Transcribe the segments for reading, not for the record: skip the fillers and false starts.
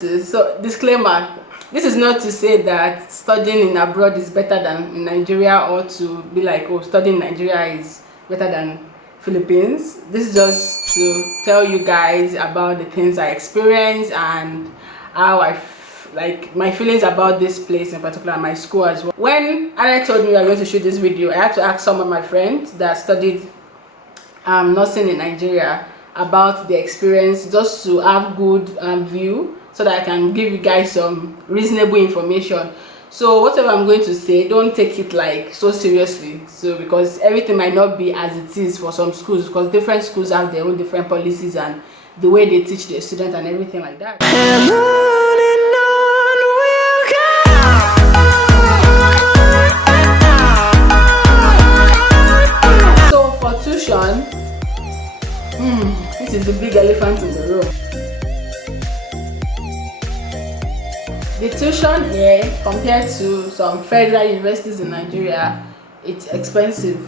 So, disclaimer, this is not to say that studying in abroad is better than in Nigeria, or to be like, oh, studying in Nigeria is better than Philippines. This is just to tell you guys about the things I experienced and how like my feelings about this place in particular, my school as well. When Anna told me I was going to shoot this video, I had to ask some of my friends that studied nursing in Nigeria about the experience, just to have good view, so that I can give you guys some reasonable information. So whatever I'm going to say, don't take it like so seriously, so because everything might not be as it is for some schools, because different schools have their own different policies and the way they teach their students and everything like that. And on we'll go. So for tuition, this is the big elephant in the room. The tuition here, compared to some federal universities in Nigeria, it's expensive.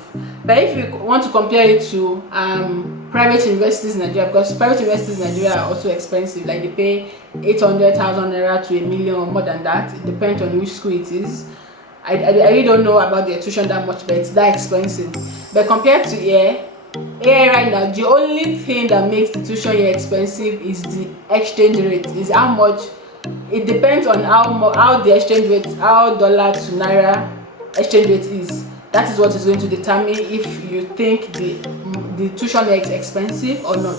But if you want to compare it to private universities in Nigeria, because private universities in Nigeria are also expensive, like they pay 800,000 naira to 1 million or more than that. It depends on which school it is. I really don't know about their tuition that much, but it's that expensive. But compared to here right now, the only thing that makes the tuition here expensive is the exchange rate. Is how much. It depends on how the exchange rate, how dollar to naira exchange rate is. That is what is going to determine if you think the tuition is expensive or not.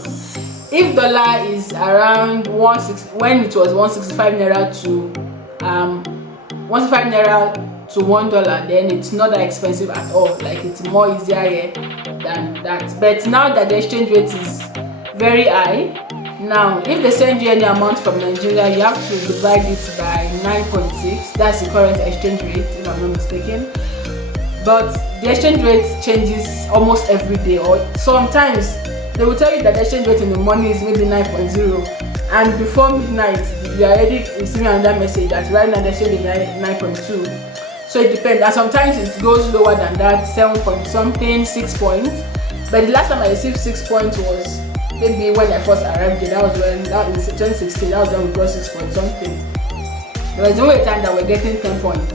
If dollar is around 160, when it was 165 naira to 165 naira to $1, then it's not that expensive at all. Like, it's more easier here than that. But now that the exchange rate is very high, now if they send you any amount from Nigeria, you have to divide it by 9.6. That's the current exchange rate, if I'm not mistaken. But the exchange rate changes almost every day, or sometimes they will tell you that the exchange rate in the morning is maybe 9.0, and before midnight you are already receiving another message that right now the exchange is 9.2. So it depends, and sometimes it goes lower than that, 7 point something, 6 points. But the last time I received 6 points was maybe when I first arrived here. That was in 2016. That was when we got 6 point something. There was only a time that we're getting 10 points.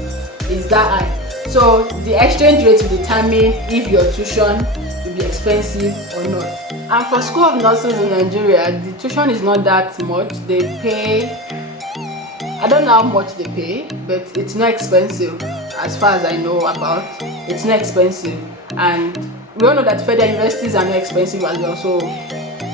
It's that high. So the exchange rate will determine if your tuition will be expensive or not. And for School of Nurses in Nigeria, the tuition is not that much. They pay, I don't know how much they pay, but it's not expensive as far as I know about. It's not expensive, and we all know that federal universities are not expensive as well. So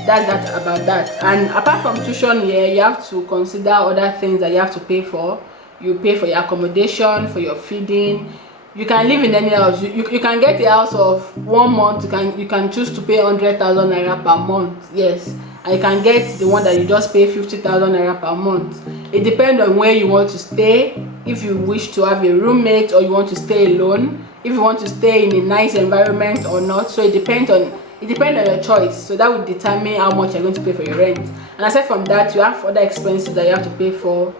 that's that about that. And apart from tuition here, you have to consider other things that you have to pay for. You pay for your accommodation, for your feeding. You can live in any house. You can get a house of 1 month. You can choose to pay 100,000 naira per month. Yes, and you can get the one that you just pay 50,000 naira per month. It depends on where you want to stay. If you wish to have a roommate, or you want to stay alone. If you want to stay in a nice environment or not. So it depends on your choice. So that would determine how much you're going to pay for your rent. And aside from that, you have other expenses that you have to pay for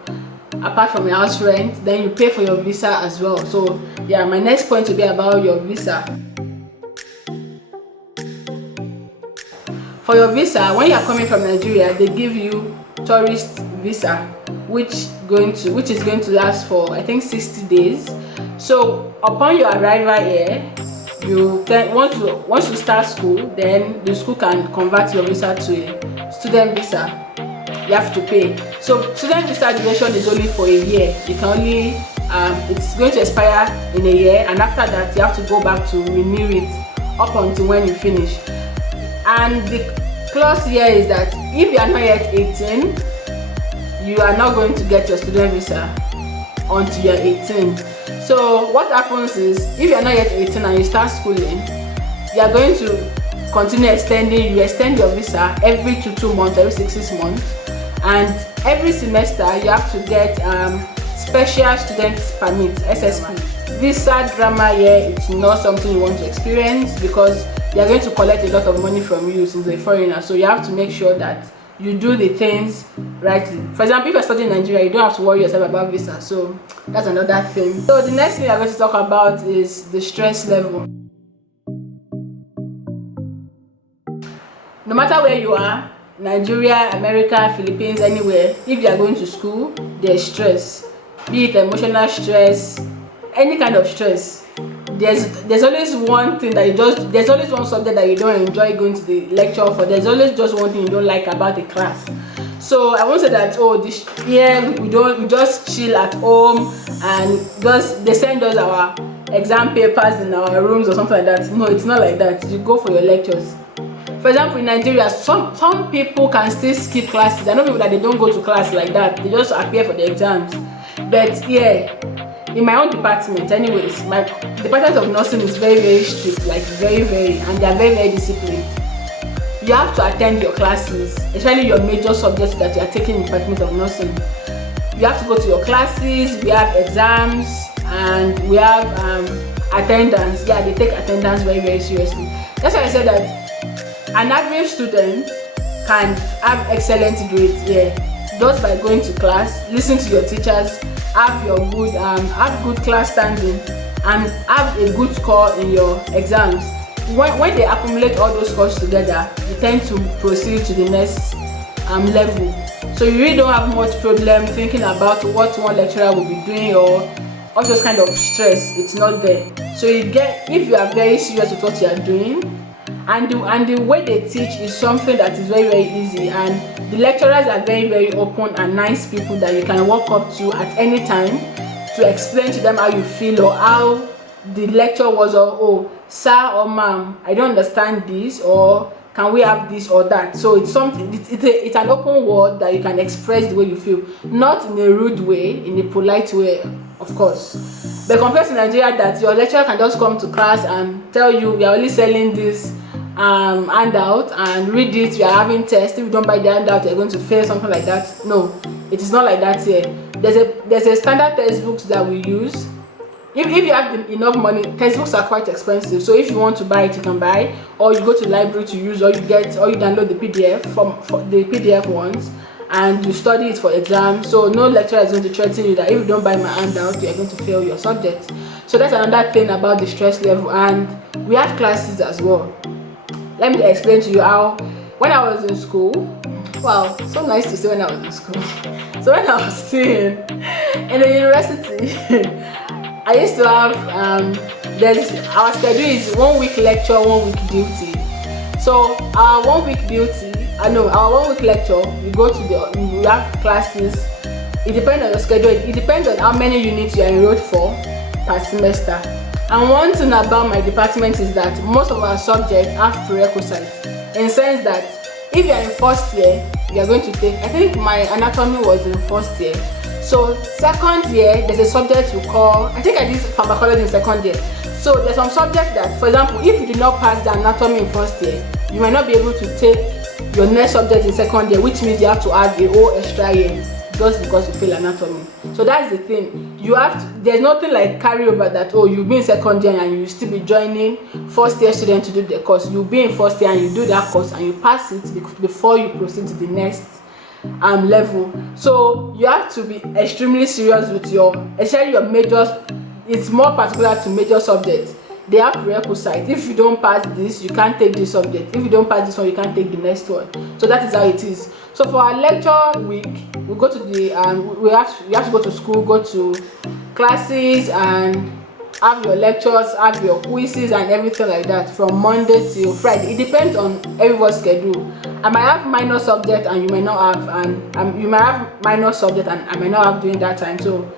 apart from your house rent. Then you pay for your visa as well. So yeah, my next point will be about your visa. For your visa, when you are coming from Nigeria, they give you tourist visa, which is going to last for, I think, 60 days. So upon your arrival here, you can, once you start school, then the school can convert your visa to a student visa. You have to pay. So student visa duration is only for a year. You can only it's going to expire in a year, and after that you have to go back to renew it up until when you finish. And the clause here is that if you are not yet 18, you are not going to get your student visa until you are 18. So what happens is, if you are not yet 18 and you start schooling, you are going to continue extending. You extend your visa every 2 months, every 6 months, and every semester you have to get special student permit, SSP. Visa drama here, it's not something you want to experience, because they are going to collect a lot of money from you since you're a foreigner. So you have to make sure that you do the things rightly. For example, if you're studying in Nigeria, you don't have to worry yourself about visa. So that's another thing. So the next thing I'm going to talk about is the stress level. No matter where you are, Nigeria, America, Philippines, anywhere, if you are going to school, there's stress, be it emotional stress, any kind of stress. There's always one thing that there's always one subject that you don't enjoy going to the lecture for. There's always just one thing you don't like about the class. So I won't say that, oh, this year we just chill at home and just they send us our exam papers in our rooms or something like that. No, it's not like that. You go for your lectures. For example, in Nigeria, some people can still skip classes. I know people that they don't go to class like that. They just appear for the exams. But yeah, in my own department, anyways, my department of nursing is very, very strict, like very, and they are very, very disciplined. You have to attend your classes, especially your major subjects that you are taking in the department of nursing. You have to go to your classes. We have exams and we have attendance. Yeah, they take attendance very, very seriously. That's why I said that an average student can have excellent grades here just by going to class, listen to your teachers, have good class standing, and have a good score in your exams. When they accumulate all those scores together, you tend to proceed to the next level. So you really don't have much problem thinking about what one lecturer will be doing or all those kind of stress. It's not there. So if you are very serious with what you are doing, and the way they teach is something that is very, very easy, and the lecturers are very, very open and nice people that you can walk up to at any time to explain to them how you feel or how the lecture was, or oh sir or ma'am, I don't understand this, or can we have this or that. So it's something, it's an open word that you can express the way you feel, not in a rude way, in a polite way, of course. But compared to Nigeria, that your lecturer can just come to class and tell you we are only selling this handout and read it, we are having tests, if you don't buy the handout you're going to fail, something like that. No, it is not like that here. There's a standard textbooks that we use. If you have enough money, textbooks are quite expensive, so if you want to buy it, you can buy, or you go to the library to use, or you download the PDF from the PDF ones, and you study it for exams. So no lecturer is going to threaten you that if you don't buy my handout, you are going to fail your subject. So that's another thing about the stress level. And we have classes as well. Let me explain to you how, when I was in school, wow, so nice to say when I was in school. So when I was still in the university, I used to have our schedule is 1 week lecture, 1 week duty. So our 1 week lecture, we have classes. It depends on your schedule. It depends on how many units you are enrolled for per semester. And one thing about my department is that most of our subjects have prerequisites, in the sense that if you are in first year, you are going to take, I think my anatomy was in first year. So second year, there's a subject we call, I think I did pharmacology in second year. So there's some subjects that, for example, if you did not pass the anatomy in first year, you might not be able to take your next subject in second year, which means you have to add a whole extra year just because you fail anatomy. So that's the thing. There's nothing like carryover that, oh, you'll be in second year and you still be joining first year student to do the course. You'll be in first year and you do that course and you pass it before you proceed to the next level. So you have to be extremely serious with especially your majors. It's more particular to major subjects. They have prerequisites. If you don't pass this, you can't take this subject. If you don't pass this one, you can't take the next one. So that is how it is. So for our lecture week, we go to we have to go to school, go to classes, and have your lectures, have your quizzes and everything like that from Monday till Friday. It depends on everyone's schedule. I might have minor subject and you might not have, and you might have minor subject and I might not have during that time. So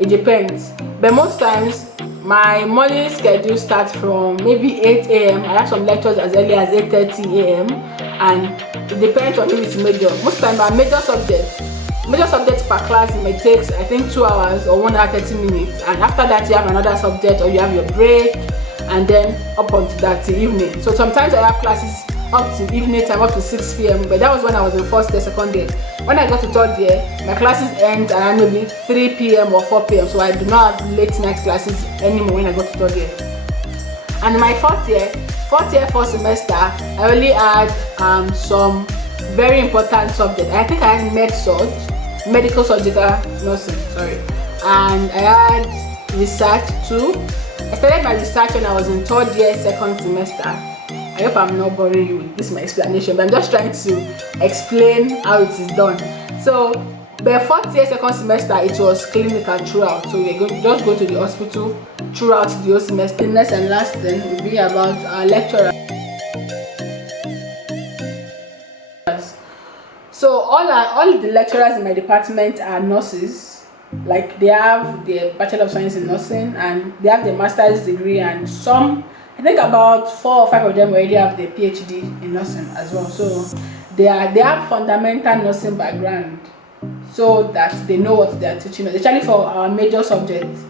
it depends. But most times my morning schedule starts from maybe 8 a.m. I have some lectures as early as 8:30 a.m. and it depends on if it's major. Most times our major subjects per class, it may take I think 2 hours or 1 hour 30 minutes, and after that you have another subject or you have your break, and then up until that till evening. So sometimes I have classes up to evening time, up to 6 p.m. But that was when I was in first year, second year. When I got to third year, my classes end around maybe 3 p.m. or 4 p.m. So I do not have late night classes anymore when I got to third year. And in my fourth year, first semester, I only had some very important subjects. I think I had medical surgical nursing, and I had research too. I started my research when I was in third year, second semester. I hope I'm not boring you with this my explanation, but I'm just trying to explain how it is done. So the fourth year second semester, it was clinical throughout, so we're going just go to the hospital throughout the whole semester. The next and last thing will be about our lecturers. So all the lecturers in my department are nurses. Like they have their Bachelor of Science in Nursing and they have their master's degree, and some, I think about 4 or 5 of them already have their PhD in nursing as well. So they have fundamental nursing background, so that they know what they are teaching us, especially for our major subjects.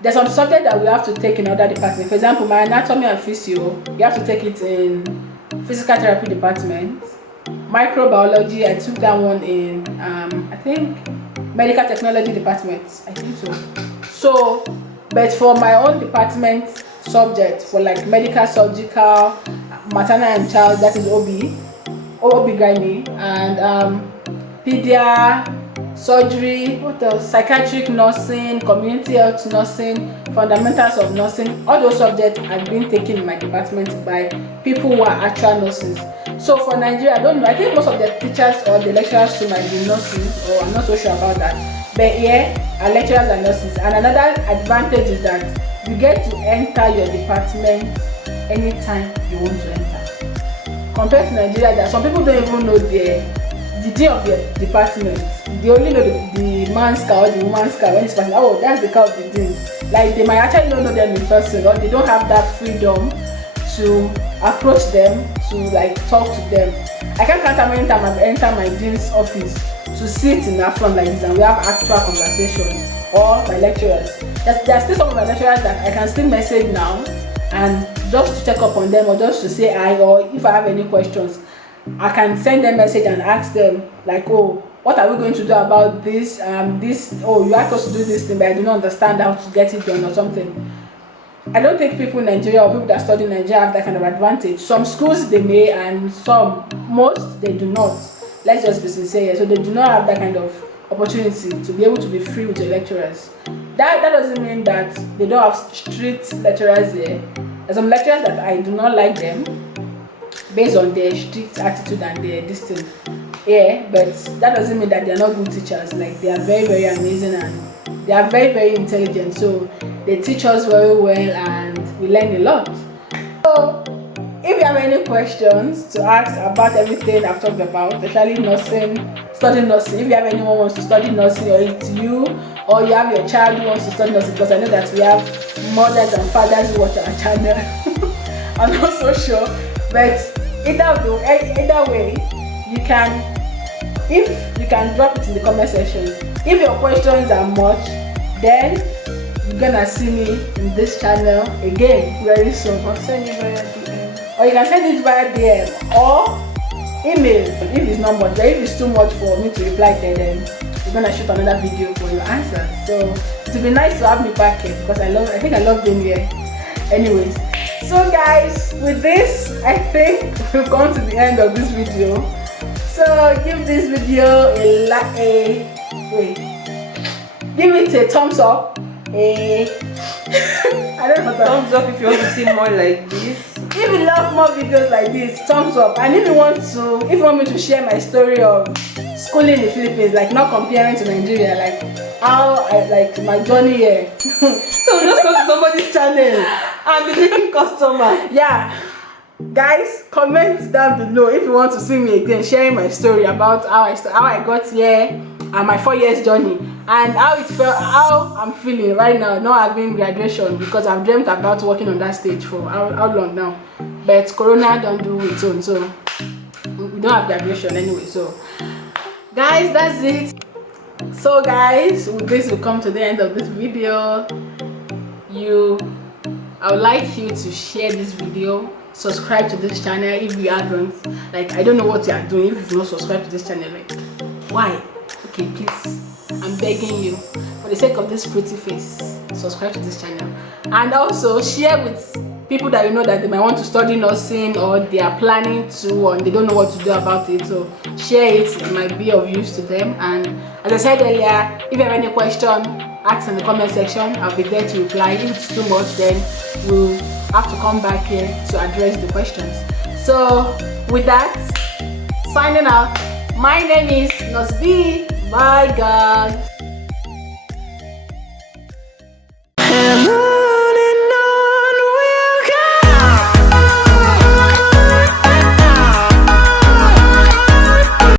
There's some subject that we have to take in other departments. For example, my anatomy and physio, you have to take it in physical therapy department. Microbiology, I took that one in I think medical technology department, I think so. But for my own department subject, for like medical, surgical, maternal and child, that is OB-GYN, and pedia, surgery, what else, psychiatric nursing, community health nursing, fundamentals of nursing, all those subjects are being taken in my department by people who are actual nurses. So for Nigeria, I don't know, I think most of the teachers or the lecturers too might be nurses, or I'm not so sure about that. But yeah, our lecturers are nurses. And another advantage is that you get to enter your department anytime you want to enter. Compared to Nigeria, that some people don't even know the day of their department. They only know the man's car or the woman's car when it's passing. Oh, that's the car of the dean. Like they might actually not know them in person, or they don't have that freedom to approach them, to like talk to them. I can't count how many times I've entered my dean's office to sit in that front like this and we have actual conversations, or my lecturers. There are still some of my lecturers that I can still message now and just to check up on them, or just to say hi, or if I have any questions, I can send them a message and ask them like, oh, what are we going to do about this? Oh, you asked us to do this thing, but I do not understand how to get it done or something. I don't think people in Nigeria or people that study in Nigeria have that kind of advantage. Some schools they may, and most they do not. Let's just be sincere. So they do not have that kind of opportunity to be able to be free with your lecturers. That doesn't mean that they don't have strict lecturers there. There's some lecturers that I do not like them based on their strict attitude and their distance. Yeah, but that doesn't mean that they are not good teachers. Like they are very, very amazing and they are very, very intelligent. So they teach us very well and we learn a lot. So if you have any questions to ask about everything I've talked about, especially nursing, studying nursing, if you have anyone who wants to study nursing, or it's you, or you have your child who wants to study nursing, because I know that we have mothers and fathers who watch our channel. I'm not so sure, but either way, if you can drop it in the comment section. If your questions are much, then you're gonna see me in this channel again very soon. I'll send you via DM. Or you can send it via DM or email if it's not much. But if it's too much for me to reply, then we're gonna shoot another video for your answers. So it would be nice to have me back here because I think I love being here. Anyways, so guys, with this, I think we've come to the end of this video. So give this video give it a thumbs up. I don't know. Thumbs up if you want to see more like this. If you love more videos like this, thumbs up. And if you want me to share my story of schooling in the Philippines, like not comparing to Nigeria, like how my journey here. So just go to somebody's channel and be taking customer. Yeah. Guys, comment down below if you want to see me again sharing my story about how I got here and my 4 years journey, and how it felt, how I'm feeling right now, not having graduation, because I've dreamt about working on that stage for how long now, but Corona don't do its own, so we don't have graduation anyway. So guys, that's it. So guys, with this we come to the end of this video. I would like you to share this video, subscribe to this channel if you haven't. Like, I don't know what you are doing if you've not subscribed to this channel. Like, why? Okay, please, I'm begging you, for the sake of this pretty face, subscribe to this channel. And also share with people that you know that they might want to study nursing, or they are planning to, and they don't know what to do about it. So share it might be of use to them. And as I said earlier, if you have any question, ask in the comment section. I'll be there to reply. If it's too much, then we'll have to come back here to address the questions. So with that, signing out, my name is Nosby. Bye guys.